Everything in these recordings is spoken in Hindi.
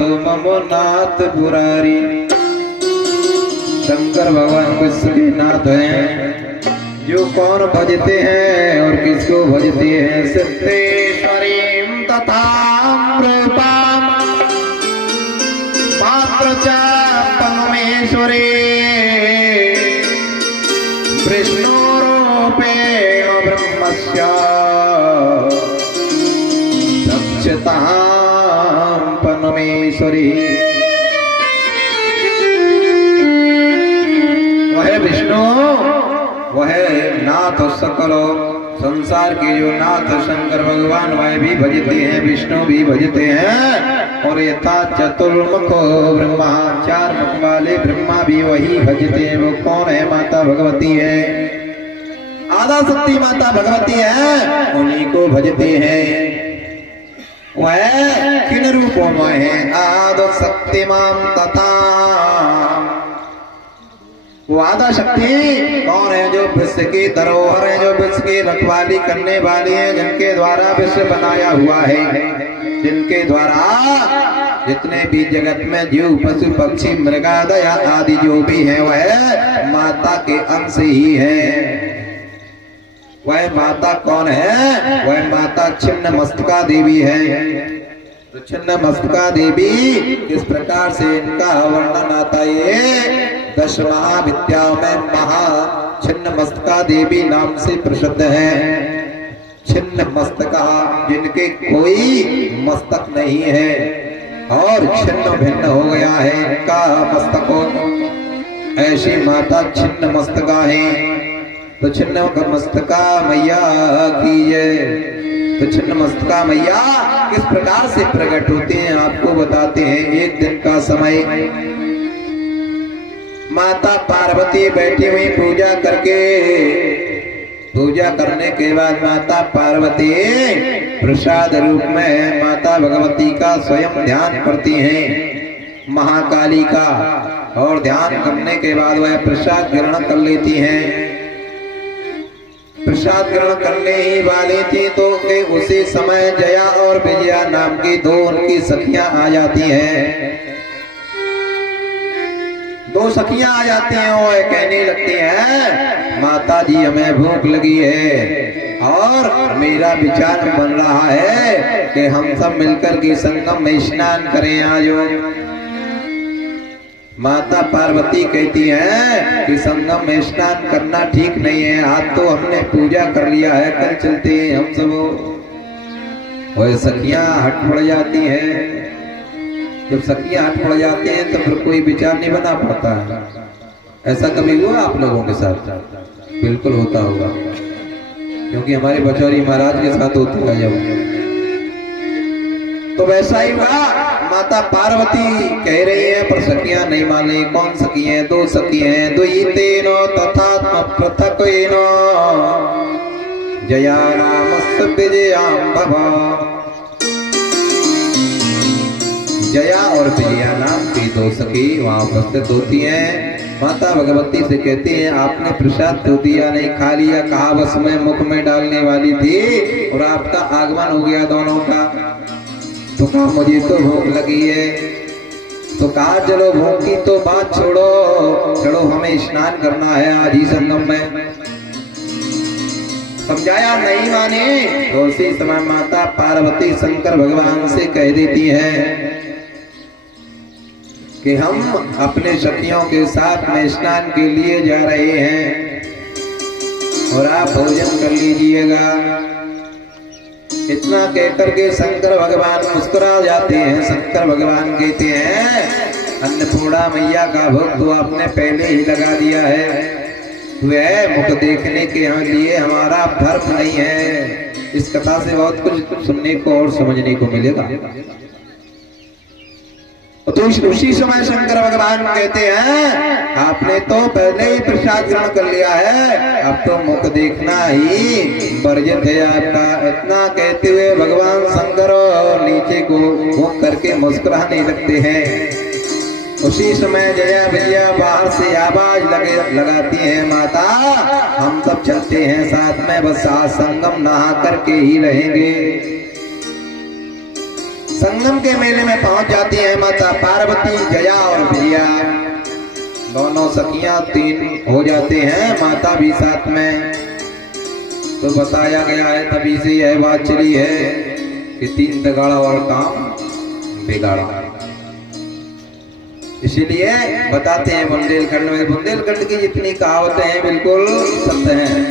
मम नाथ पुरारी। शंकर भगवान विश्व के नाथ हैं, जो कौन भजते हैं और किसको भजते हैं। सिद्धेश्वरीं तथा रूपां मात्र च परमेश्वरी विष्णुरूपेण ब्रह्मस्य दक्षतां परमेश्वरी। वह विष्णु, वह नाथ सकल संसार के जो नाथ शंकर भगवान, वह भी भजते हैं, विष्णु भी भजते हैं। और यथा चतुर्मुख ब्रह्मा, चार मुख वाले ब्रह्मा भी वही भजते हैं। वो कौन है? माता भगवती है, आद्या शक्ति माता भगवती है, उन्हीं को भजते हैं। वह किन रूपों में है? आद्या शक्ति माम तथा। वो आद्या शक्ति कौन है? जो विश्व की धरोहर है, जो विश्व की रखवाली करने वाली है, जिनके द्वारा विश्व बनाया हुआ है, जिनके द्वारा जितने भी जगत में जीव पशु पक्षी मृगादय आदि जो भी है, वह माता के अंश ही है। वह माता कौन है? वह माता छिन्न मस्तका देवी है। तो छिन्न मस्तका देवी किस प्रकार से इनका वर्णन आता है? 10 महाविद्याओं में महा छिन्न मस्तका देवी नाम से प्रसिद्ध है। छिन्न मस्तका, जिनके कोई मस्तक नहीं है और छिन्न भिन्न हो गया है इनका मस्तक, ऐसी माता छिन्न मस्तका है। तो छिन्न मस्तका मैया की जय। तो छिन्न मस्तका मैया किस प्रकार से प्रकट होते हैं आपको बताते हैं। एक दिन का समय माता पार्वती बैठी हुई पूजा करके, पूजा करने के बाद माता पार्वती प्रसाद रूप में माता भगवती का स्वयं ध्यान करती हैं, महाकाली का। और ध्यान करने के बाद वह प्रसाद ग्रहण कर लेती हैं। प्रसाद ग्रहण करने ही वाली थी तो उसी समय जया और विजया नाम की दो उनकी सखियां आ जाती हैं। दो सखियां आ जाती हैं और कहने लगती हैं, माता जी हमें भूख लगी है और मेरा विचार बन रहा है कि हम सब मिलकर के संगम में स्नान करें आज। माता पार्वती कहती है कि संगम में स्नान करना ठीक नहीं है, आज तो हमने पूजा कर लिया है, कल चलते हैं हम सब। वह सखियां हट पड़ जाती हैं। जब सखियां हट पड़ जाती हैं तो फिर कोई विचार नहीं बना पाता है। ऐसा कभी हुआ आप लोगों के साथ? बिल्कुल होता होगा, क्योंकि हमारे बचौरी महाराज के साथ होता है जब। तो वैसा ही हुआ, माता पार्वती कह रही है पर सखियां नहीं माने। कौन सखी है? दो सखी हैं। द्वैतेनो तथा पृथक्वेनो जया नामस्य विजयां भवा। जया और विजया नाम की दो सखी वहां उपस्थित होती हैं। माता भगवती से कहती हैं, आपने प्रसाद तो दिया नहीं, खा लिया, कहा बस मैं मुख में डालने वाली थी और आपका आगमन हो गया दोनों का। तो कहा मुझे तो भूख लगी है। तो कहा चलो भूख की तो बात छोड़ो, चलो हमें स्नान करना है आज ही संगम में। समझाया, नहीं माने। तो उसी समय माता पार्वती शंकर भगवान से कह देती है कि हम अपने सखियों के साथ में स्नान के लिए जा रहे हैं और आप भोजन कर लीजिएगा। इतना कहकर के शंकर भगवान मुस्कुरा जाते हैं। शंकर भगवान कहते हैं, अन्नपूर्णा मैया का भोग तो आपने पहले ही लगा दिया है, वह मुख देखने के लिए हमारा धर्म नहीं है। इस कथा से बहुत कुछ सुनने को और समझने को मिलेगा। तो उसी समय शंकर भगवान कहते हैं, आपने तो पहले ही प्रसाद ग्रहण कर लिया है, अब तो मुख देखना ही वर्जित है आपका। इतना कहते हुए भगवान शंकर नीचे को मुख करके मुस्कुराने लगते हैं। उसी समय जया भैया बाहर से आवाज लगाती है, माता हम सब चलते हैं साथ में, बस आज संगम नहा करके ही रहेंगे। संगम के मेले में पहुंच जाती हैं माता पार्वती, जया और विजया। दोनों सखियां तीन हो जाते हैं, माता भी साथ में। तो बताया गया है, तभी से यह बात चली है कि तीन तगाड़ा और काम बिगाड़ा। इसीलिए बताते हैं बुंदेलखंड में, बुंदेलखंड की जितनी कहावतें हैं बिल्कुल सत्य हैं,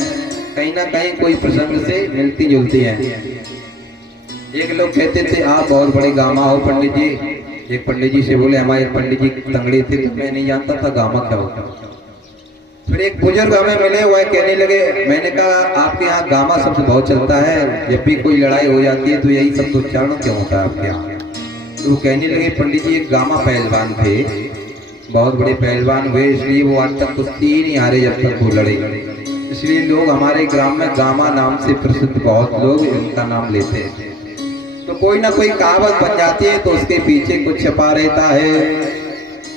कहीं ना कहीं कोई प्रसंग से मिलती जुलती हैं। एक लोग कहते थे आप बहुत बड़े गामा हो पंडित जी। एक पंडित जी से बोले, हमारे पंडित जी तंगड़े थे तो मैं नहीं जानता था गामा क्या होता। फिर एक बुजुर्ग हमें मिले हुए कहने लगे, मैंने कहा आपके यहाँ गामा शब्द बहुत चलता है, जब भी कोई लड़ाई हो जाती है तो यही शब्द उच्चारण क्यों होता है आपके यहाँ? तो वो कहने लगे, पंडित जी एक गामा पहलवान थे, बहुत बड़े पहलवान हुए, इसलिए वो आज तक कुश्ती ही नहीं हारे जब तक वो लड़े। इसलिए लोग हमारे ग्राम में गामा नाम से प्रसिद्ध बहुत लोग उनका नाम लेते हैं। तो कोई ना कोई कहावत बन जाती है तो उसके पीछे कुछ छपा रहता है।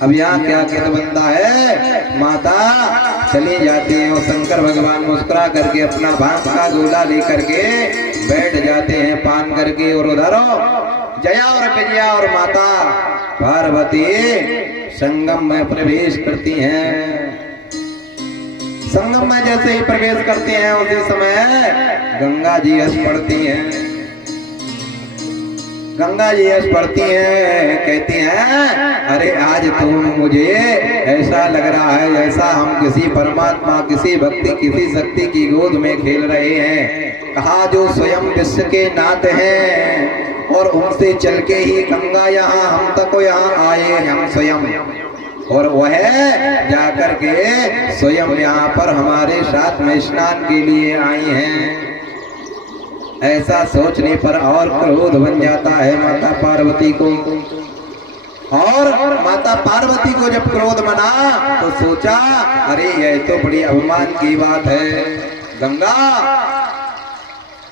अब यहाँ क्या कहत बनता है, माता चली जाती है और शंकर भगवान मुस्कुरा करके अपना भांग का गोला लेकर के बैठ जाते हैं पान करके, और उधर जया और विजया और माता पार्वती संगम में प्रवेश करती हैं। संगम में जैसे ही प्रवेश करते हैं उसी समय गंगा जी हंस पड़ती हैं। गंगा जी हंस पड़ती हैं, कहती हैं, अरे आज तुम मुझे ऐसा लग रहा है जैसा हम किसी परमात्मा, किसी भक्ति, किसी शक्ति की गोद में खेल रहे हैं। कहा जो स्वयं विश्व के नाथ हैं और उनसे चल के ही गंगा यहाँ हम तक यहाँ आए हम स्वयं, और वह जाकर के स्वयं यहाँ पर हमारे साथ में स्नान के लिए आई हैं। ऐसा सोचने पर और क्रोध बन जाता है माता पार्वती को। और माता पार्वती को जब क्रोध बना तो सोचा, अरे यह तो बड़ी अभिमान की बात है। गंगा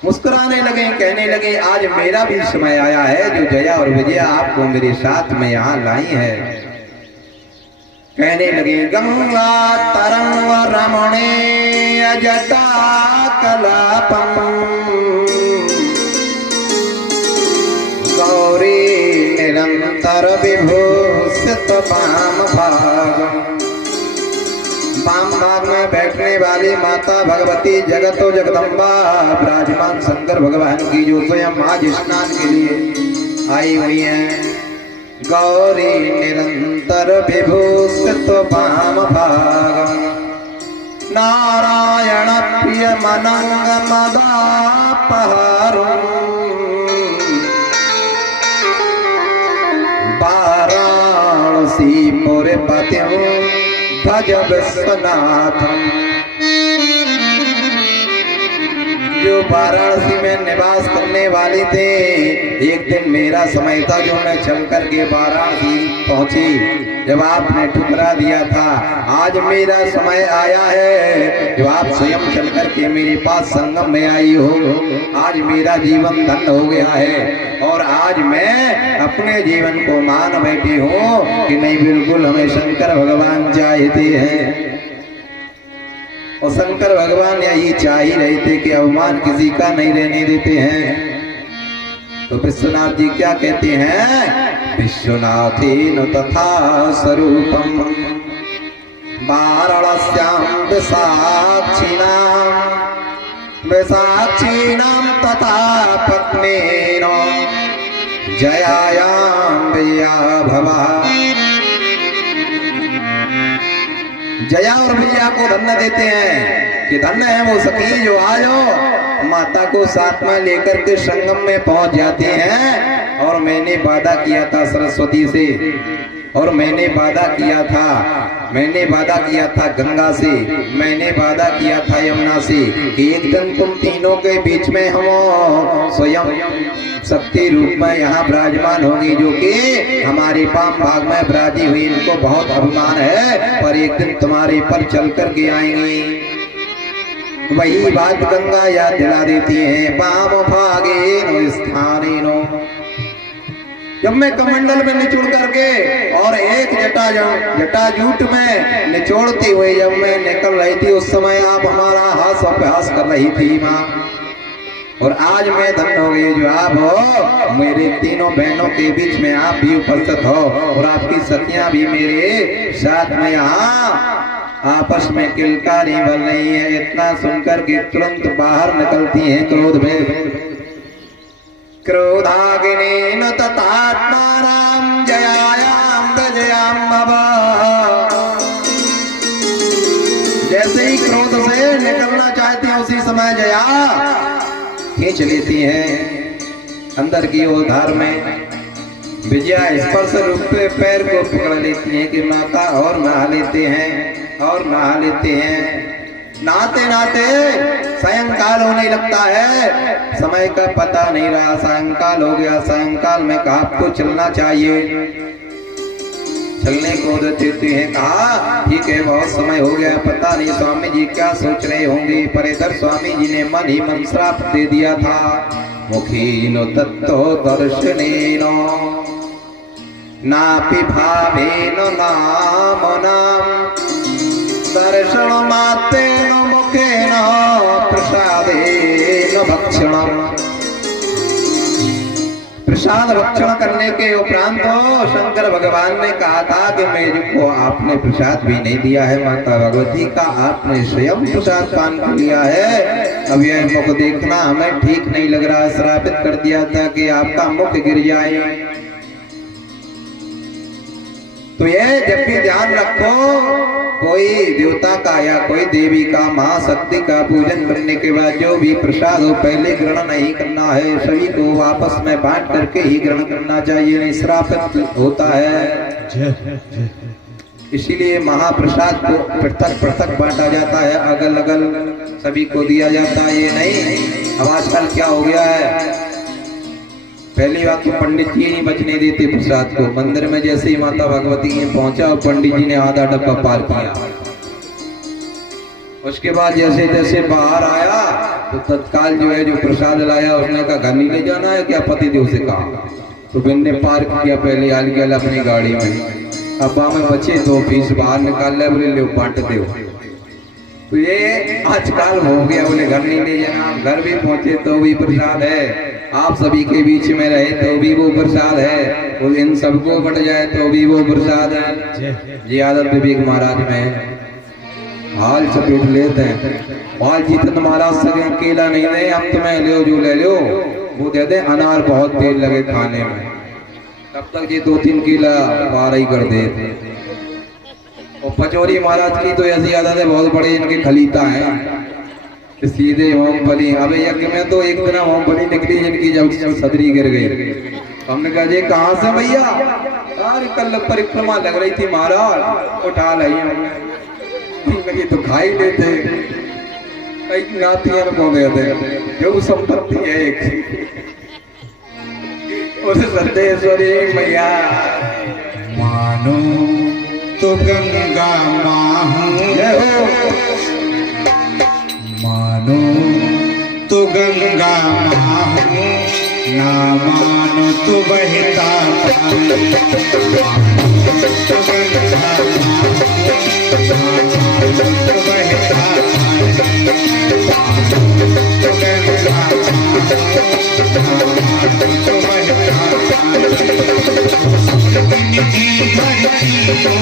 मुस्कुराने लगे, कहने लगे, आज मेरा भी समय आया है जो जया और विजया आपको मेरे साथ में यहाँ लाई है। कहने लगे, गंगा तरंग रमणे जटा कलापम गौरी निरंतर विभूषित वाम भाग। वाम भाग में बैठने वाली माता भगवती जगतो जगदम्बा विराजमान शंकर भगवान की जो स्वयं आज स्नान के लिए आई हुई है। गौरी निरंतर विभूषित वाम भाग नारायण प्रिय मनंग मदापहारो वाराणसी पुर पतिं भज विश्वनाथं। जो वाराणसी में निवास करने वाले थे, एक दिन मेरा समय था जो मैं चल करके वाराणसी पहुंची, जब आपने ठुकरा दिया था। आज मेरा समय आया है जो आप स्वयं चल करके मेरे पास संगम में आई हो। आज मेरा जीवन धन्य हो गया है और आज मैं अपने जीवन को मान बैठी हूँ कि नहीं, बिल्कुल हमें शंकर भगवान चाहते हैं और शंकर भगवान यही चाह ही रहे थे कि अवमान किसी का नहीं रहने देते हैं। तो विश्वनाथ जी क्या कहते हैं, विश्वनाथेन तथा स्वरूपम वाराणस्यां विसाक्षीणां तथा पत्नीन जयायां विजया भवा। जया और विजया को धन्य देते हैं कि धन्य है वो सखी जो आज माता को साथ में लेकर के संगम में पहुंच जाते हैं। और मैंने वादा किया था सरस्वती से, और मैंने वादा किया था गंगा से, मैंने वादा किया था यमुना से कि एक दिन तुम तीनों के बीच में हम स्वयं शक्ति रूप में यहाँ विराजमान होगी, जो कि हमारे पाम भाग में विराजी हुई। इनको बहुत अभिमान है, पर एक दिन तुम्हारे पर चल कर के आएंगी। वही बात गंगा याद दिला देती है, पाम भागे नो स्थाने नो। जब मैं कमंडल में निचोड़ करके और एक जटाजूट में निचोड़ती हुई जब मैं निकल रही थी, उस समय आप हमारा हास अभ्यास कर रही थी माँ। और आज मैं धन्य हो गई जो आप हो, मेरे तीनों बहनों के बीच में आप भी उपस्थित हो और आपकी सखियां भी मेरे साथ में यहाँ आपस में किलकारी बन रही है। इतना सुनकर के तुरंत बाहर निकलती हैं क्रोध में। क्रोधाग्नि तथात्मानां जयायां विजयां भवा। जैसे ही क्रोध से निकलना चाहती है उसी समय जया खींच लेती हैं अंदर की ओर धार में। विजया स्पर्श रूप पे पैर को पकड़ लेती हैं कि माता और नहा लेते हैं और नहा लेते हैं। नहाते नहाते सायंकाल होने लगता है, समय का पता नहीं रहा, सायंकाल हो गया। सायंकाल में कहा आपको चलना चाहिए, चलने को देते हैं। कहा ठीक है बहुत समय हो गया, पता नहीं स्वामी जी क्या सोच रहे होंगे। पर इधर स्वामी जी ने मन ही मन श्राप दे दिया था, मुखीनो तत्तो दर्शनेनो नापि भावेनो नाम नाम दर्शन मातेन मुखेन प्रसादेन भक्षणम। प्रसाद भक्षण करने के उपरांत शंकर भगवान ने कहा था कि मेरे को आपने प्रसाद भी नहीं दिया है, माता भगवती का आपने स्वयं प्रसाद पान कर लिया है। अब यह मुख देखना हमें ठीक नहीं लग रहा, श्रापित कर दिया था कि आपका मुख गिर जाए। तो ये जब भी ध्यान रखो, कोई देवता का या कोई देवी का महाशक्ति का पूजन करने के बाद जो भी प्रसाद हो पहले ग्रहण नहीं करना है, सभी को आपस में बांट करके ही ग्रहण करना चाहिए, नहीं श्रापित होता है। इसीलिए महाप्रसाद को पृथक पृथक बांटा जाता है, अगल अगल सभी को दिया जाता है, ये नहीं। अब आजकल क्या हो गया है, पहली बात तो पंडित जी नहीं बचने देते प्रसाद को। मंदिर में जैसे ही माता भगवती ने पहुंचा और पंडित जी ने आधा डब्बा पार किया, उसके बाद जैसे जैसे बाहर आया तो तत्काल जो है जो प्रसाद लाया उसने कहा घर नहीं ले जाना है क्या, पति देव से कहा। तो बिन ने पार किया पहले आल गया अपनी गाड़ी में। अब में बचे तो फीस बाहर निकाल लिया, बोले ले बांट दो। तो ये आजकल हो गया, बोले घर नहीं ले जाना, घर भी पहुंचे तो भी प्रसाद है, आप सभी के बीच में रहे तो भी वो प्रसाद है, और इन सबको बट जाए तो भी वो प्रसाद है। ये आदत विवेक महाराज में हाल चपेट लेते हैं। हाल जितने महाराज सके अकेला नहीं दे, हम तुम्हें लो जो ले लो वो दे दे, अनार बहुत तेल लगे खाने में, तब तक ये 2-3 किला पार ही कर दे। और पचौरी महाराज की तो ऐसी आदत है, बहुत बड़े इनके खलीता है, सीधे मूंगफली। अब यज्ञ में तो एक दिन मूंगफली निकली जिनकी, जब सदरी गिर गई। हमने कहा जी कहाँ से भैया, अरे कल परिक्रमा लग रही थी महाराज, उठा लाई हमने, तो खा ही लेते, कई नातियां को गए थे, जो संपत्ति है एक उस सदेश्वरी मैया। मानो तो गंगा माहूं, मानो तो गंगा माहूं, ना मानो तो बहता पानी। तो गंगा माहूं, ना मानो तो बहता पानी। तो गंगा माहूं, ना मानो तो बहता पानी। स्वर्ग की धरती को,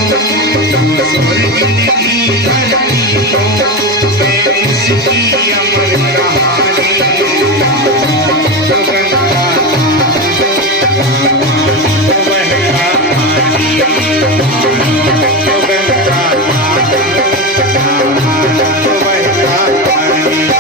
स्वर्ग की धरती को, मैं उसकी अमर कहानी। तो गंगा तो बहता पानी, तो गंगा तो बहता पानी।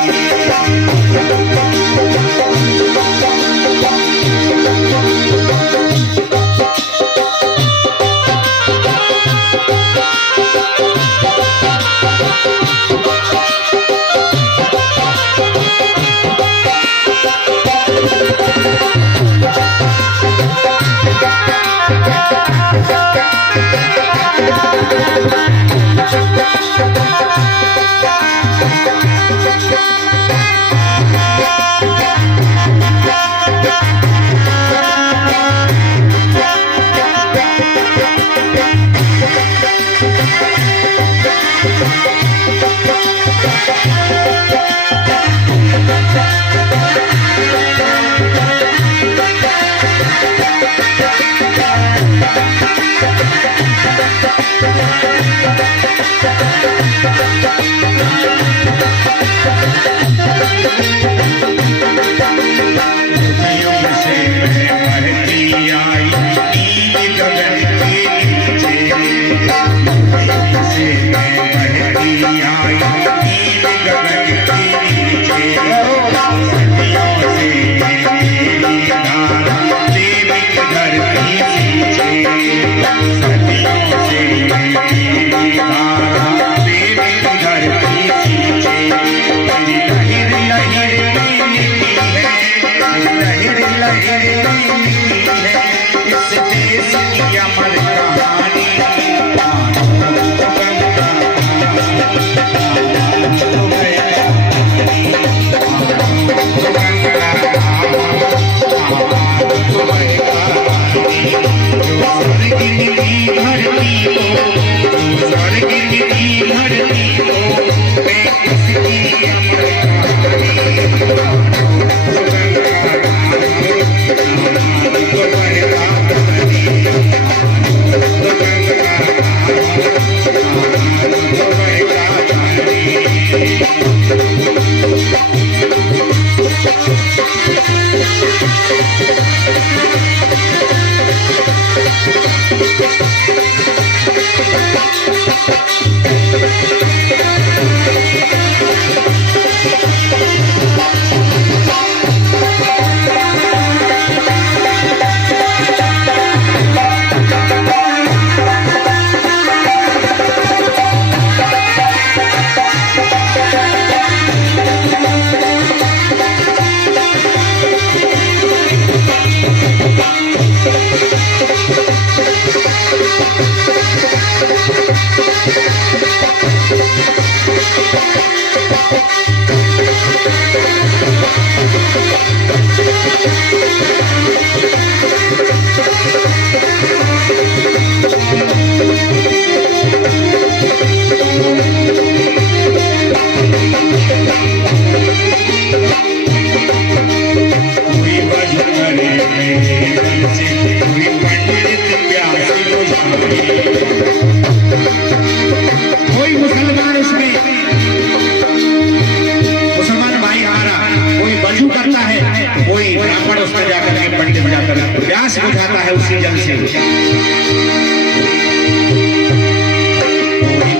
बुझाता है उसी जल से। कोई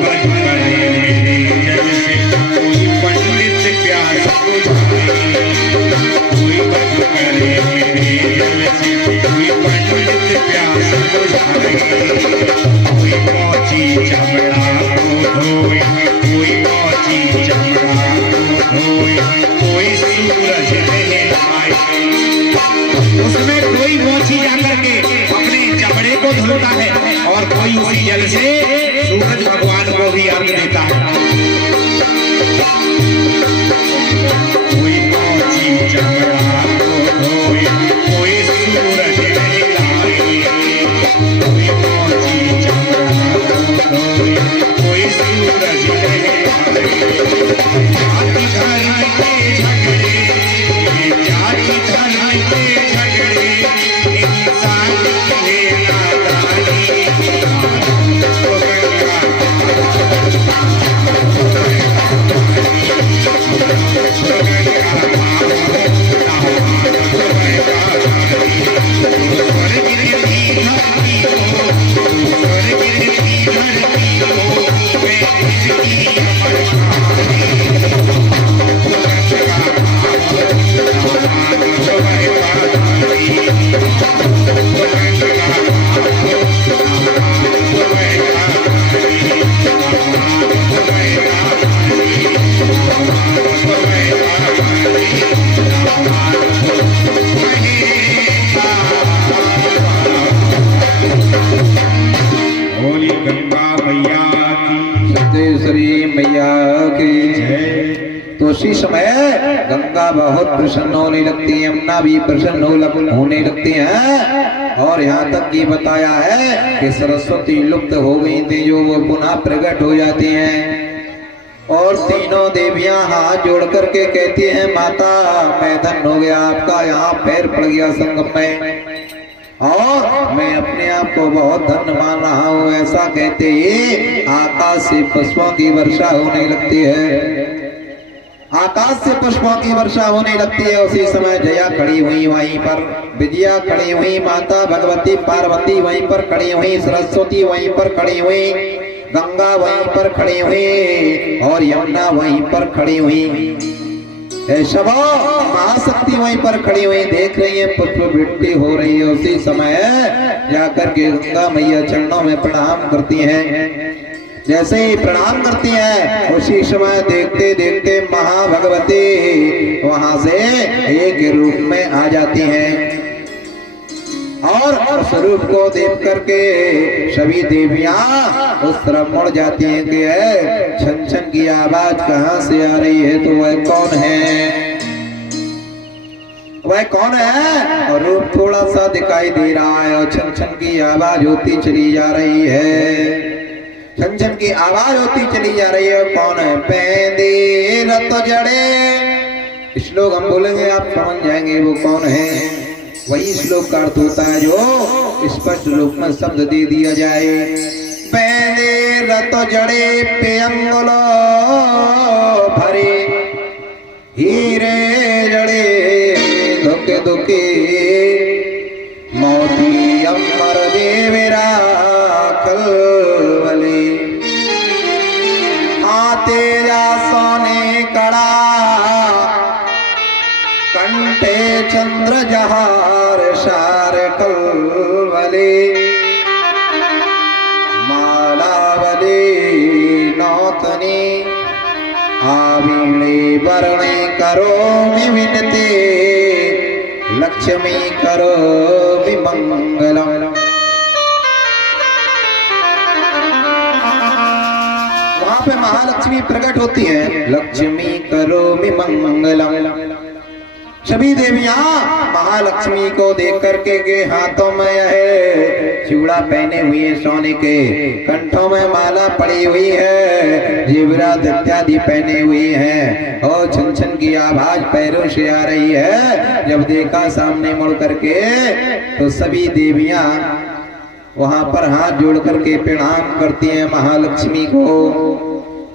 बन करे मेरे जल से, कोई पंडित प्यास बुझाए। कोई बन करे मेरे जल से, कोई पंडित प्यास बुझाए। कोई पहुंची चमड़ा को धोए, कोई पहुंची चमड़ा को धोए। कोई सूरज नहलाए, उसमें कोई मोची जाकर के अपने चमड़े को धोता है और कोई उसी जल से सूरज भगवान को भी अर्घ देता है। कोई मोची चमड़ा को धोए, कोई सूरज नहलाए। कोई मोची चमड़ा को धोए, कोई सूरज नहलाए। जाति धर्म के झगड़े, जाति धर्म के झगड़े, इंसान के नादानी। बोली गंगा मैया की, सत्यश्री मैया की जय। तो उसी समय गंगा बहुत प्रसन्न होने लगती है, यमुना भी प्रसन्न होने लगती है। और यहाँ तक ये बताया है कि सरस्वती लुप्त हो गई थी, जो वो पुनः प्रकट हो जाती हैं। और तीनों देवियां हाथ जोड़ करके कहती हैं, माता मैं धन्य हो गया, आपका यहाँ पैर पड़ गया संगम में। और मैं अपने आप को बहुत धन्य मान रहा हूँ। ऐसा कहते ही आकाश से पुष्पों की वर्षा होने लगती है। आकाश से पुष्पों की वर्षा होने लगती है। उसी समय जया खड़ी हुई वहीं पर, विजया खड़ी हुई, माता भगवती पार्वती वहीं पर खड़ी हुई, सरस्वती वहीं पर खड़ी हुई, गंगा वहीं पर खड़ी हुई और यमुना वहीं पर खड़ी हुई। सब महाशक्ति वहीं पर खड़ी हुई देख रही है, पुष्प वृष्टि हो रही है। उसी समय जाकर के गंगा मैया चरणों में प्रणाम करती हैं। जैसे ही प्रणाम करती है उसी समय देखते देखते महाभगवती वहां से एक रूप में आ जाती हैं और स्वरूप को देख करके सभी देवियां उस तरफ मुड़ जाती हैं कि छन छन की आवाज कहाँ से आ रही है, तो वह कौन है, वह कौन है। और रूप थोड़ा सा दिखाई दे रहा है और छन छन की आवाज होती चली जा रही है, छन छन की आवाज होती चली जा रही है। कौन है, पेंदे रत जड़े। श्लोक हम बोलेंगे आप समझ जाएंगे वो कौन है। वही श्लोक का अर्थ होता है जो स्पष्ट रूप में शब्द दे दिया जाए। पेंदे रत जड़े पेयंगलो भरे, हीरे जड़े धोके धोके, मोती अंबर देवरा कलवले, तेजा सोने कड़ा, कंठे चंद्र जहार शार कलवले, मालावले नौतनी, आवीणे वरणे करो विनते, लक्ष्मी करो विमंगलम। पे महालक्ष्मी प्रकट होती है, लक्ष्मी करोमि मंगलम। सभी देवियां महालक्ष्मी को देख करके के हाथों में है चूड़ा पहने हुए सोने के, कंठों में माला पड़ी हुई है, जेवरात इत्यादि पहने हुए हैं और छन छन की आवाज पैरों से आ रही है। जब देखा सामने मुड़ करके तो सभी देवियां वहां पर हाथ जोड़ करके प्रणाम करती हैं महालक्ष्मी को।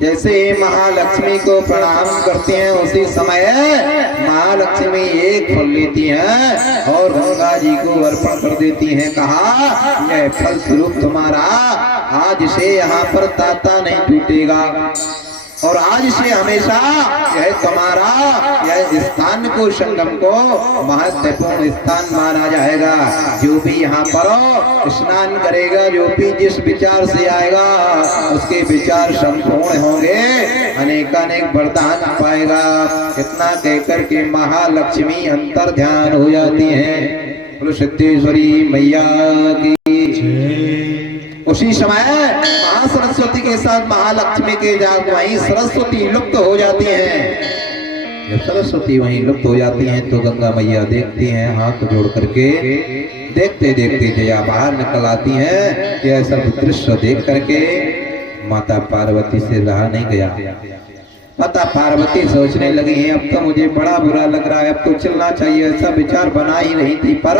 जैसे ही महालक्ष्मी को प्रणाम करते हैं उसी समय महालक्ष्मी एक फल लेती हैं और गंगा जी को अर्पण कर देती हैं। कहा यह फल स्वरूप तुम्हारा आज से यहाँ पर ताता नहीं टूटेगा और आज से हमेशा यह तुम्हारा यह स्थान को संगम को महत्वपूर्ण स्थान माना जाएगा। जो भी यहाँ पर स्नान करेगा, जो भी जिस विचार से आएगा उसके विचार संपूर्ण होंगे, अनेकानेक वरदान पाएगा। इतना कहकर के महालक्ष्मी अंतर ध्यान हो जाती हैं। बोलो सिद्धेश्वरी मैया की। उसी समय महासरस्वती के साथ महालक्ष्मी के जाग वहीं सरस्वती लुप्त हो जाती हैं। जब सरस्वती वहीं लुप्त हो जाती हैं तो गंगा मैया देखती हैं, हाथ जोड़ करके देखते देखते जया बाहर निकल आती हैं। यह सब दृश्य देख करके माता पार्वती से रहा नहीं गया। माता पार्वती सोचने लगी है अब तो मुझे बड़ा बुरा लग रहा है, अब तो चलना चाहिए, ऐसा विचार बना ही रही थी। पर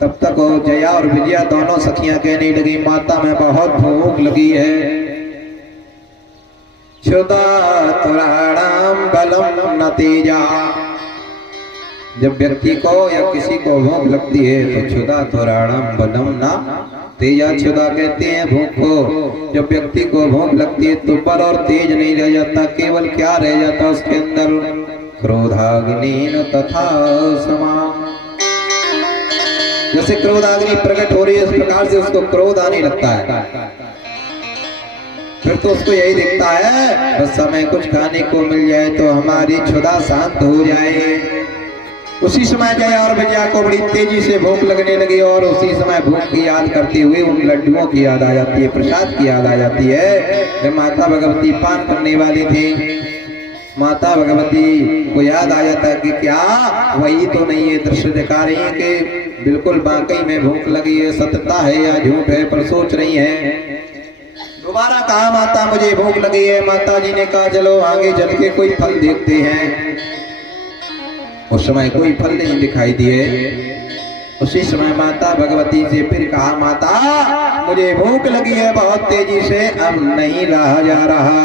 तब तक जया और विजया दोनों सखियां कहने लगी माता में बहुत भूख लगी है। क्षुधा तुराणाम बलम न तेजा। जब व्यक्ति को या किसी को भूख लगती है तो क्षुधा तुराणाम बलम न तेजा। क्षुधा कहते हैं भूख को। जब व्यक्ति को भूख लगती है तो बल और तेज नहीं रह जाता, केवल क्या रह जाता उसके अंदर, क्रोधाग्नि तथा समा। जैसे क्रोधाग्नि प्रकट हो रही है उस प्रकार से उसको क्रोध आने लगता है। फिर तो उसको यही दिखता है बस समय कुछ खाने को मिल जाए तो हमारी क्षुधा शांत हो जाए। उसी समय जया और विजया को बड़ी तेजी से भूख लगने लगी और उसी समय भूख की याद करते हुए उन लड्डुओं की याद आ जाती है, प्रसाद की याद आ जाती है। जब माता भगवती पान करने वाली थी, माता भगवती को याद आ जाता है कि क्या वही तो नहीं है दृश्य दिखा रही है कि बिल्कुल वाकई में भूख लगी है, सत्यता है या झूठ है, पर सोच रही है। दोबारा कहा माता मुझे भूख लगी है। माता जी ने कहा चलो आगे चल के कोई फल देखते हैं। उस समय कोई फल नहीं दिखाई दिए। उसी समय माता भगवती से फिर कहा, माता मुझे भूख लगी है बहुत तेजी से, अब नहीं रहा जा रहा।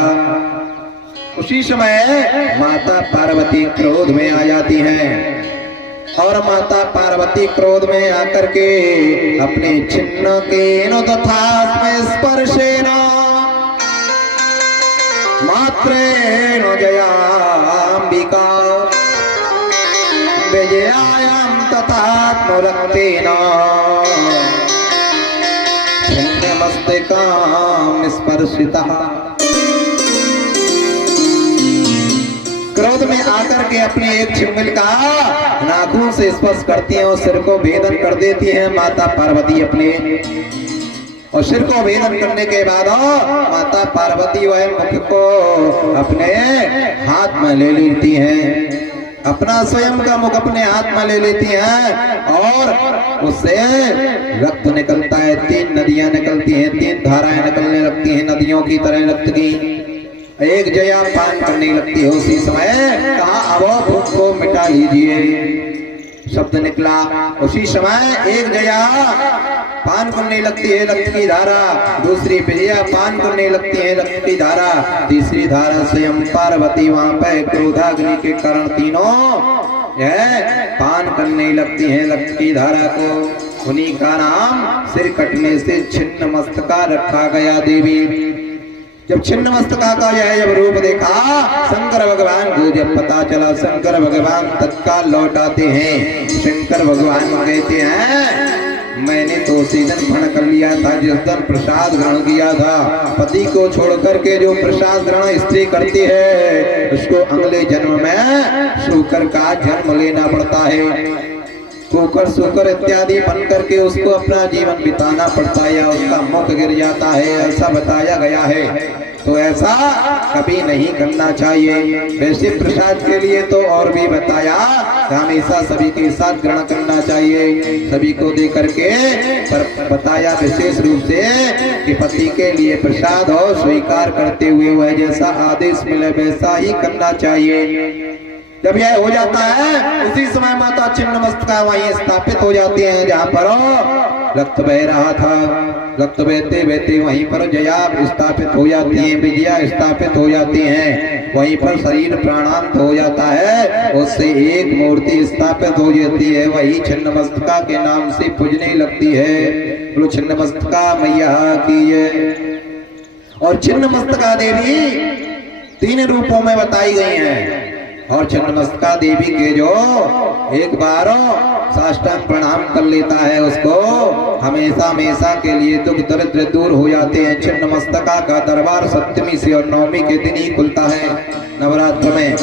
उसी समय माता पार्वती क्रोध में आ जाती हैं और माता पार्वती क्रोध में आकर के अपने छिन्न केन तथा स्पर्शेन मात्रेण जयाम्बिका विजयायां तथात्मरक्तेन छिन्नमस्तकां स्पर्शितः। क्रोध में आकर के अपने एक चिंगल का नाखून से स्पर्श करती हैं और सिर को भेदन कर देती हैं माता पार्वती अपने। और सिर को भेदन करने के बाद माता पार्वती वह मुख को अपने हाथ में ले लेती हैं, अपना स्वयं का मुख अपने हाथ में ले लेती हैं और उससे रक्त निकलता है। 3 नदियां निकलती हैं, 3 धाराएं निकलने लगती हैं नदियों की तरह रक्त की। एक जया पान करने लगती है। उसी समय कहा, अब भूख को मिटा लीजिए, शब्द निकला। उसी समय एक जया पान करने लगती है रक्त की धारा, दूसरी विजया पान करने लगती है रक्त की धारा, तीसरी धारा स्वयं पार्वती वहां पर क्रोधाग्नि के कारण तीनों पान करने लगती है रक्त की धारा को। उन्हीं का नाम सिर कटने से छिन्न मस्तका रखा गया देवी। जब छिन्न मस्तका का जब रूप देखा शंकर भगवान को जब पता चला, शंकर भगवान तत्काल लौट आते हैं। शंकर भगवान कहते हैं, मैंने तो उसी दिन ग्रहण कर लिया था जिस दिन प्रसाद ग्रहण किया था। पति को छोड़ करके जो प्रसाद ग्रहण स्त्री करती है उसको अगले जन्म में शूकर का जन्म लेना पड़ता है। सूकर इत्यादि बन करके उसको अपना जीवन बिताना पड़ता है या उसका मुख गिर जाता है, ऐसा बताया गया है। तो ऐसा कभी नहीं करना चाहिए। वैसे प्रसाद के लिए तो और भी बताया, हमेशा सभी के साथ ग्रहण करना चाहिए, सभी को दे करके। पर बताया विशेष रूप से कि पति के लिए प्रसाद और स्वीकार करते हुए वह जैसा आदेश मिले वैसा ही करना चाहिए। जब यह हो जाता है उसी समय माता छिन्न मस्तका वहीं स्थापित हो जाती हैं जहाँ पर रक्त बह रहा था। रक्त बहते बहते वहीं पर जया स्थापित हो जाती है, विजया स्थापित हो जाती हैं। वहीं पर शरीर प्राणांत हो जाता है, उससे एक मूर्ति स्थापित हो जाती है, वही छिन्न मस्तका के नाम से पूजने लगती है। बोलो छिन्न मस्तका मैया की जय। और छिन्न मस्तका देवी 3 रूपों में बताई गई हैं। और छिन्नमस्तका देवी के जो एक बार साष्टांग प्रणाम कर लेता है उसको हमेशा हमेशा के लिए दुख दरिद्र दूर हो जाते हैं। छिन्नमस्तका का दरबार सप्तमी से और नवमी के दिन ही खुलता है नवरात्र में।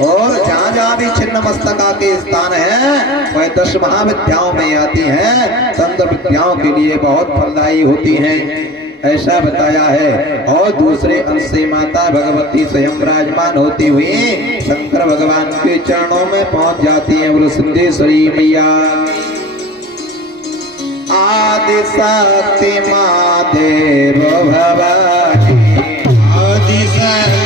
और जहाँ जहाँ भी छिन्नमस्तका के स्थान है वह 10 महाविद्याओं में आती हैं, तंत्र विद्याओं के लिए बहुत फलदायी होती हैं, ऐसा बताया है। और दूसरे अंश से माता भगवती स्वयं विराजमान होती हुई शंकर भगवान के चरणों में पहुंच जाती हैं। बोलो सिद्धेश्वरी मैया। आदि शक्ति माँ देव भवानी, आदि शक्ति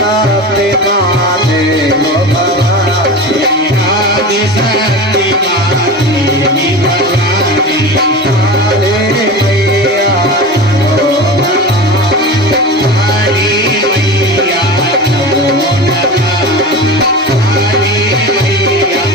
आदि शक्ति माते वो भवानी आदि शक्ति माते भवानी काली मैया नमो नमः काली मैया नमो नमः काली मैया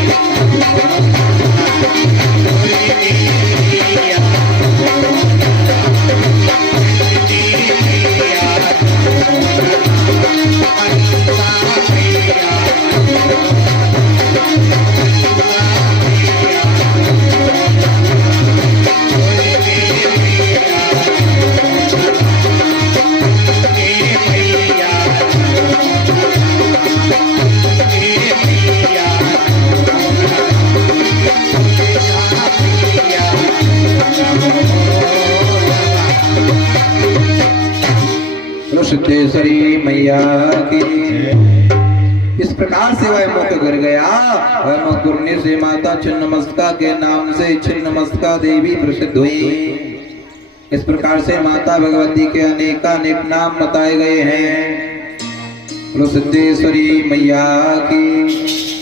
सिद्धेश्वरी मैया की। इस प्रकार से वह मुख गिर गया। वह मुख गिरने से माता छिन्नमस्तिका के नाम से छिन्नमस्तिका देवी प्रसिद्ध हुई। इस प्रकार से माता भगवती के अनेकानेक नाम बताए गए हैं। बोलो सिद्धेश्वरी मैया की।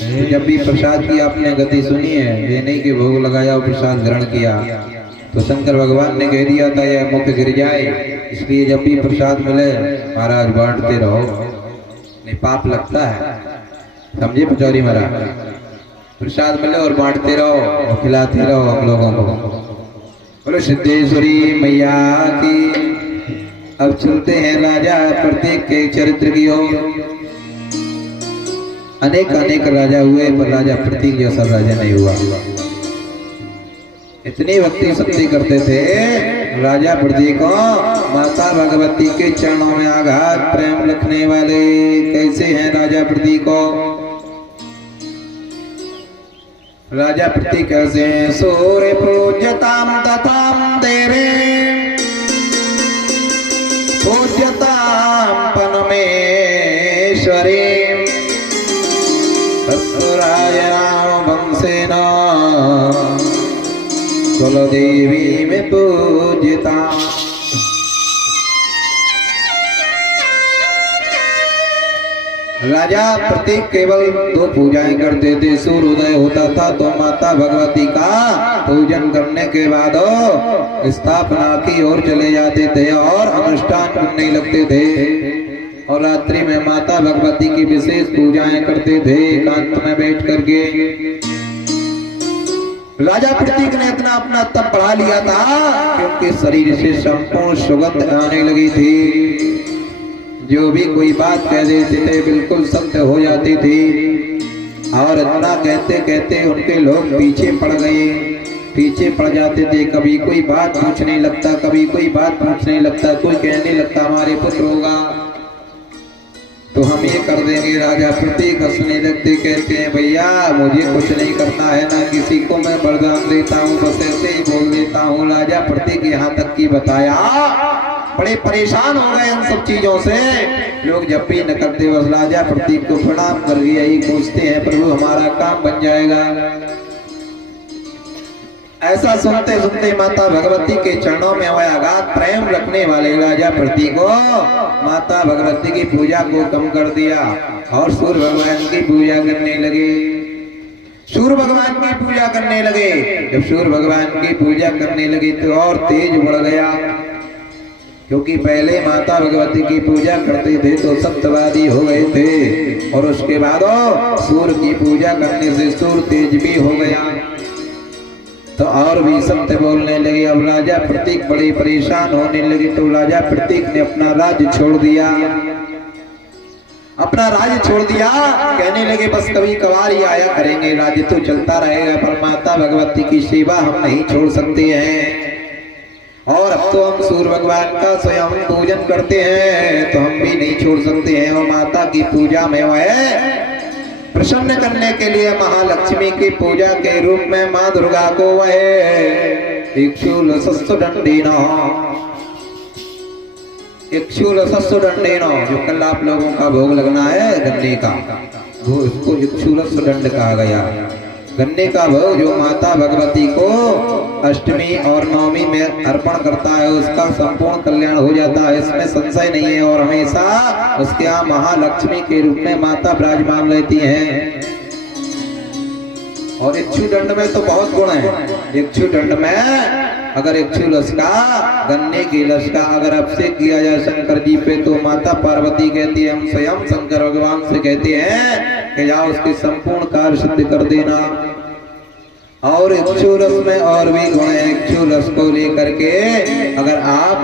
तो जब भी प्रसाद की आपने गति सुनी है, ये नहीं कि भोग लगाया और प्रसाद ग्रहण किया, तो शंकर भगवान ने कह दिया था यह मुख गिर जाए, इसलिए जब भी प्रसाद मिले महाराज बांटते रहो, नहीं पाप लगता है। समझे पचौरी महाराज, प्रसाद मिले और बांटते रहो और खिलाते रहो हम लोगों को। बोलो सिद्धेश्वरी मैया की। अब चलते हैं राजा प्रत्येक के चरित्र की ओर। अनेक अनेक राजा हुए पर राजा प्रतीक जैसा राजा नहीं हुआ। इतनी भक्ति शक्ति करते थे राजा प्रतीक को। माता भगवती के चरणों में आघात प्रेम रखने वाले कैसे हैं राजा प्रतीक को। राजा प्रतीक कैसे हैं। सूर्य पूज्यताम तथाम देवे पूज्यताम परमेश्वरी सत्सुरायाम वंशेन कुलदेवी में पूज्यता। राजा प्रतीक केवल दो पूजाएं करते थे। सूर्योदय होता था तो माता भगवती का पूजन करने के बाद स्थापना की ओर चले जाते थे और अनुष्ठान करने लगते थे। और रात्रि में माता भगवती की विशेष पूजाएं करते थे एकांत में बैठ करके। राजा प्रतीक ने इतना अपना तप बढ़ा लिया था क्योंकि शरीर से संपूर्ण सुगंध आने लगी थी। जो भी कोई बात कह देते थे बिल्कुल सत्य हो जाती थी। और इतना कहते कहते उनके लोग पीछे पड़ गए, पीछे पड़ जाते थे। कभी कोई बात पूछने लगता, कभी कोई बात पूछने लगता, कोई कहने लगता हमारे पुत्र होगा तो हम ये कर देंगे। राजा प्रतीक हंसने लगते, कहते हैं भैया मुझे कुछ नहीं करना है, ना किसी को मैं वरदान देता हूँ, बस ऐसे ही बोल देता हूँ। राजा प्रतीक यहाँ तक की बताया, बड़े परेशान हो गए इन सब चीजों से। लोग जब भी न करते बस राजा प्रतीक को प्रणाम कर यही पूछते हैं प्रभु हमारा काम बन जाएगा। ऐसा सुनते सुनते माता भगवती के चरणों में हुआ आघात प्रेम रखने वाले राजा प्रतीक को माता भगवती की पूजा को कम कर दिया और सूर्य भगवान की पूजा करने लगे। सूर्य भगवान की पूजा करने लगे। जब सूर्य भगवान की पूजा करने लगे तो और तेज बढ़ गया, क्योंकि पहले माता भगवती की पूजा करते थे तो सत्यवादी हो गए थे और उसके बाद सूर्य की पूजा करने से सूर्य तेज भी हो गया तो और भी सत्य बोलने लगे। अब राजा प्रतीक बड़े परेशान होने लगे तो राजा प्रतीक ने अपना राज्य छोड़ दिया, अपना राज्य छोड़ दिया। कहने लगे बस कभी कभार ही आया करेंगे, राज्य तो चलता रहेगा पर माता भगवती की सेवा हम नहीं छोड़ सकते हैं। और अब तो हम सूर्य भगवान का स्वयं पूजन करते हैं तो हम भी नहीं छोड़ सकते हैं। और माता की पूजा में वह प्रसन्न करने के लिए महालक्ष्मी की पूजा के रूप में माँ दुर्गा को वह इक्षुल सस्तु दंडेनो जो कल आप लोगों का भोग लगना है गन्ने का, वो इसको इक्षुल दंड कहा गया। गन्ने का भोग जो माता भगवती को अष्टमी और नवमी में अर्पण करता है उसका संपूर्ण कल्याण हो जाता है, इसमें संशय नहीं है। और हमेशा उसके यहाँ महालक्ष्मी के रूप में माता विराजमान रहती हैं। और इक्षु दंड में तो बहुत गुण है। इक्षु दंड में अगर इक्षु लसका गन्ने की लसका अगर अभिषेक किया जाए शंकर जी पे तो माता पार्वती कहती है, हम स्वयं शंकर भगवान से कहते हैं कि जाओ उसकी संपूर्ण कार्य सिद्ध कर देना। और इक्षु रस में और भी गुण है। इक्षु रस को लेकर के अगर आप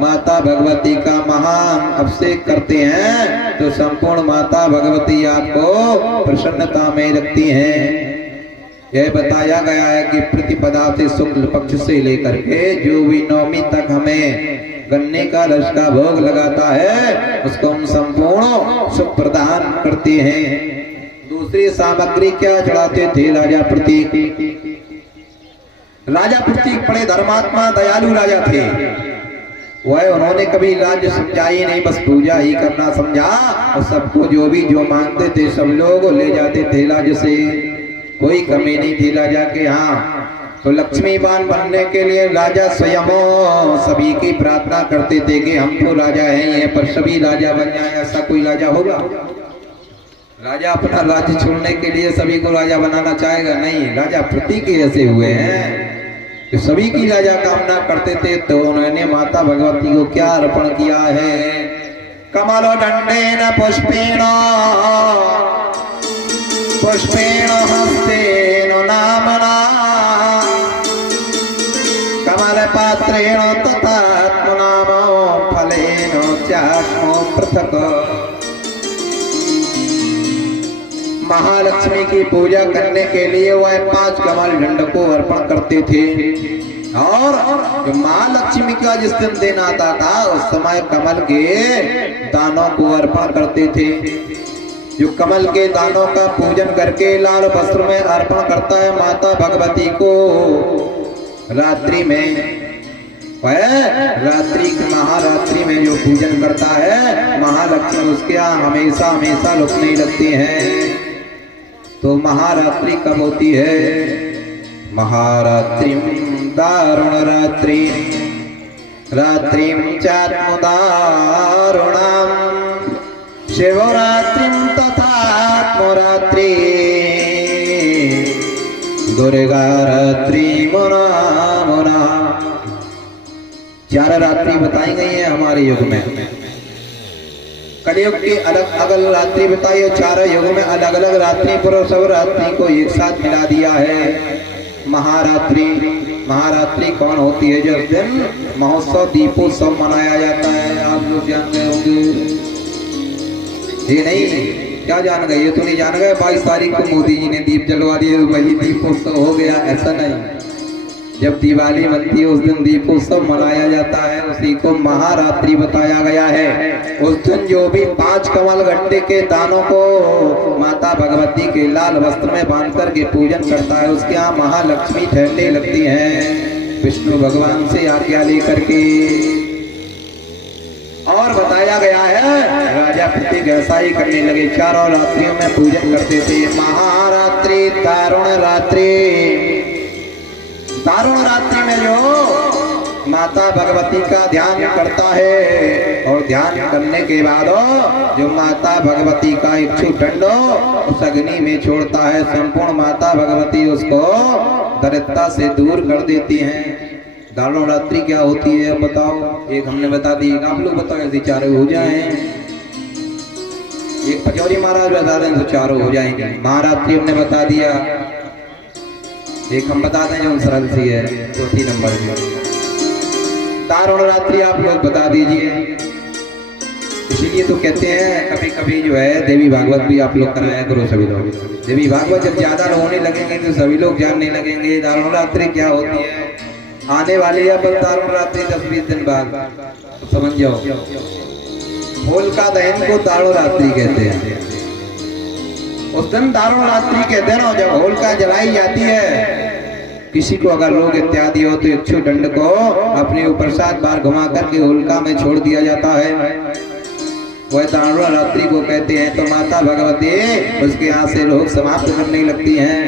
माता भगवती का महान अभिषेक करते हैं तो संपूर्ण माता भगवती आपको प्रसन्नता में रखती हैं। यह बताया गया है कि प्रतिपदा से शुक्ल पक्ष से लेकर के जो भी नवमी तक हमें गन्ने का रस का भोग लगाता है उसको हम संपूर्ण सुख प्रदान करते हैं। दूसरी सामग्री क्या चढ़ाते थे? राजा प्रतीक। राजा प्रतीक बड़े धर्मात्मा दयालु राजा थे। वह उन्होंने कभी राज्य समझा ही नहीं, बस पूजा ही करना समझा। और सबको जो भी जो मांगते थे सब लोग ले जाते थे राज्य से, कोई कमी नहीं थी राजा के यहाँ। तो लक्ष्मीवान बनने के लिए राजा स्वयं सभी की प्रार्थना करते थे कि हम तो राजा हैं पर सभी राजा बन जाए। ऐसा कोई राजा होगा? राजा अपना राज्य छोड़ने के लिए सभी को राजा बनाना चाहेगा? नहीं। राजा प्रतीक ऐसे हुए हैं कि सभी की राजा कामना करते थे। तो उन्होंने माता भगवती को क्या अर्पण किया है? कमलो दंडेन पुष्पेण पुष्पेण हस्तेन नामना कमल पात्रेण तथा नाम फलेन चाष्मो पृथक। महालक्ष्मी की पूजा करने के लिए वह 5 कमल दंड को अर्पण करते थे। और जो महालक्ष्मी का जिस दिन दिन आता था उस समय कमल के दानों को अर्पण करते थे। जो कमल के दानों का पूजन करके लाल वस्त्र में अर्पण करता है माता भगवती को रात्रि में, वह रात्रि की महारात्रि में जो पूजन करता है महालक्ष्मी उसके यहाँ हमेशा हमेशा लुकने लगती हैं। तो महारात्रि कब होती है? महारात्रि दारुण रात्रि रात्रिम चात्म दारुणम शिवरात्रि तथात्मरात्रि दुर्गा रात्रि मुना मुना। 4 रात्रि बताई गई है हमारे युग में। कलयुग की अलग अलग रात्रि बताई, 4 युग में अलग अलग रात्रि पर सब रात्रि को एक साथ मिला दिया है। महारात्रि, महारात्रि कौन होती है? जब दिन महोत्सव दीपोत्सव मनाया जाता है। आप लोग जान गए होंगे, ये नहीं क्या जान गए? ये तो नहीं जान गए 22 तारीख को मोदी जी ने दीप जलवा दिए वही दीपोत्सव हो गया? ऐसा नहीं। जब दिवाली बनती है उस दिन दीपोत्सव मनाया जाता है, उसी को महारात्रि बताया गया है। उस दिन जो भी 5 कमल गट्टे के दानों को माता भगवती के लाल वस्त्र में बांध कर के पूजन करता है उसके यहाँ महालक्ष्मी ठहरने लगती हैं विष्णु भगवान से आज्ञा लेकर के। और बताया गया है राजा प्रतीक ऐसा ही करने लगे, 4 रात्रियों में पूजन करते थे। महारात्रि दारुण रात्रि, दारुण रात्रि में जो माता भगवती का ध्यान करता है और ध्यान करने के बाद जो माता भगवती का इक्षु दंड उस अग्नि में छोड़ता है, संपूर्ण माता भगवती उसको दरिद्रता से दूर कर देती हैं। दारुण रात्रि क्या होती है बताओ? एक हमने बता दी, आप लोग बताओ ऐसे 4 हो जाए। एक पचौरी महाराज बता दें तो 4 हो जाएंगे। महारात्रि हमने बता दिया। एक हम बता दें जो सरल सी है, 4 नंबर में दारुण रात्रि आप लोग बता दीजिए। इसीलिए तो कहते हैं कभी कभी जो है देवी भागवत भी आप लोग कराया करो सभी लोग। देवी भागवत जब ज्यादा होने लगेंगे तो सभी लोग जानने लगेंगे दारुण रात्रि क्या होती है। आने वाली है बस दारुण रात्रि 10-20 दिन बाद, समझ जाओ। होलिका दहन को दारुण रात्रि कहते हैं। उस दिन दारुण रात्रि के दिन जब होलिका जलाई जाती है, किसी को अगर रोग इत्यादि हो तो इक्षु दंड को अपने ऊपर 7 बार घुमा करके होलिका में छोड़ दिया जाता है। वह दारुण रात्रि को कहते हैं। तो माता भगवती उसके यहाँ से लोग समाप्त करने लगती हैं।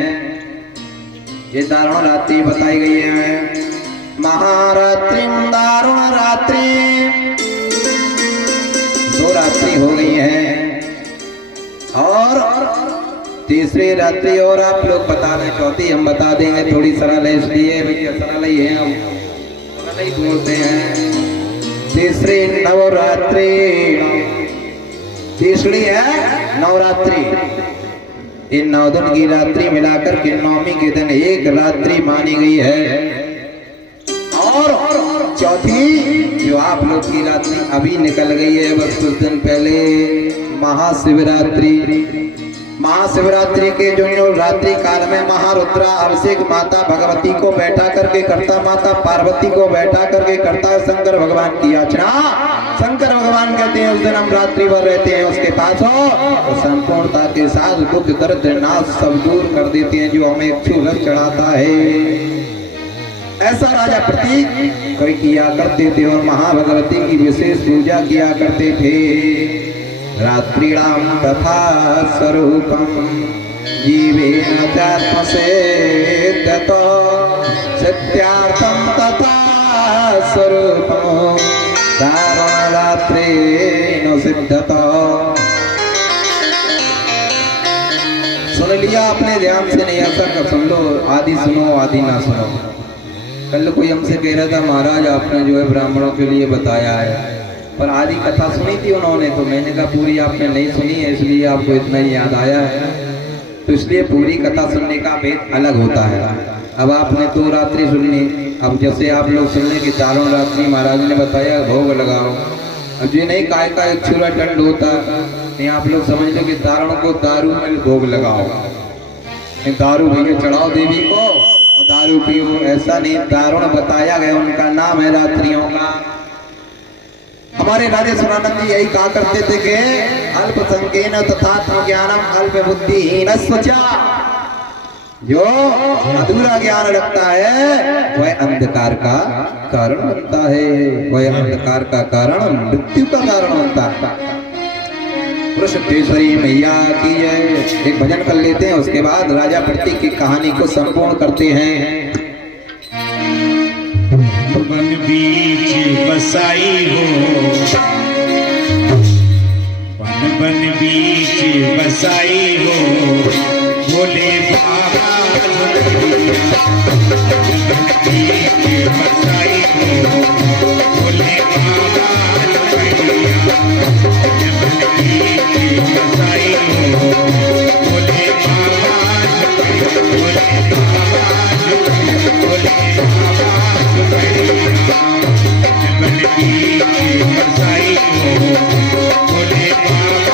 ये दारुण रात्रि बताई गई है। महारात्रि दारुण रात्रि, 2 रात्रि हो गई है और तीसरी रात्रि और आप लोग बता दें, चौथी हम बता देंगे। थोड़ी सरल है इसलिए भैया, सरल ही है, हम सरल ही बोलते हैं। तीसरी नवरात्रि, तीसरी है नवरात्रि। इन 9 दिन की रात्रि मिलाकर के नवमी के दिन एक रात्रि मानी गई है। और चौथी जो आप लोग की रात्रि अभी निकल गई है बस कुछ दिन पहले, महाशिवरात्रि। महाशिवरात्रि के जो रात्रि काल में महारुद्रा अभिषेक माता भगवती को बैठा करके करता, माता पार्वती को बैठा करके करता शंकर भगवान की याचना। शंकर भगवान कहते हैं उस दिन हम रात्रि भर रहते हैं उसके पास हो, तो संपूर्णता के साथ दुख दर्द नाश सब दूर कर देते हैं जो हमें क्षुरस चढ़ाता है। ऐसा राजा प्रतीक कोई किया करते थे और महाभगवती की विशेष पूजा किया करते थे। रात्रिणाम तथा स्वरूपम जीवेन चात्मसेत्यतो सत्यार्थम तथा स्वरूपम दारुण रात्रेण सिद्धतो। सुन लिया आपने ध्यान से? नहीं ऐसा सुन लो, आदि सुनो आदि ना सुनो। कल कोई हमसे कह रहा था महाराज आपने जो है ब्राह्मणों के लिए बताया है, पर आधी कथा सुनी थी उन्होंने, तो मैंने कहा पूरी आपने नहीं सुनी है इसलिए आपको इतना ही याद आया है। तो इसलिए पूरी कथा सुनने का भेद अलग होता है। अब आपने 2 रात्रि सुननी, अब जैसे आप लोग सुनने की दारुण रात्रि महाराज ने बताया भोग लगाओ। अब ये नहीं काय का एक छुरा दंड होता नहीं, आप लोग समझ लो कि दारुण को दारू में भोग लगाओ, दारू भैया चढ़ाओ देवी को दारू पियो, ऐसा नहीं। दारुण बताया गया, उनका नाम है रात्रियों का। हमारे राजा सुरानंद जी यही कहा करते थे कि अल्प संकेन तथा ज्ञानम अल्प बुद्धिहीन स्वचा। जो अधूरा ज्ञान रखता है वह अंधकार का कारण बनता है, वह अंधकार का कारण मृत्यु का कारण बनता है। पुरुषोत्तेश्वरी मैया की जय। एक भजन कर लेते हैं, उसके बाद राजा प्रतीक की कहानी को संपूर्ण करते हैं। वन बीच बसाई हो, वन बीच बसाई हो, बोले बाबा वन बीच बसाई हो, बोले बाबा बसाई हो, बोले बाबा बोले बाबा वन बीच बसाई हो, बोले बाबा